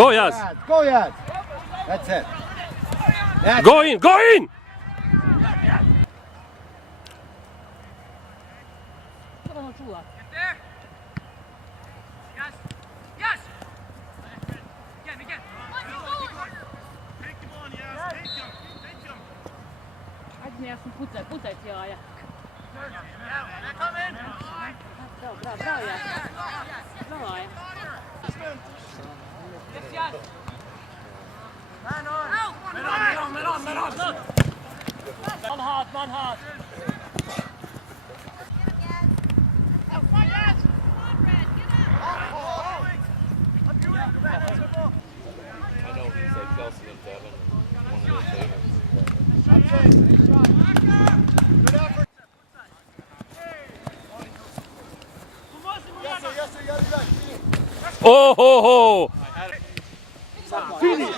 Go, Jaz! Go, Jaz! That's it. Go in! Go in! Ja sam pucaj ti jaja. Bravo, ja. Bravo, ja. Man hard. I know he's like Kelsey and Devin, one of their favorites. Oh, ho, ho! Finish!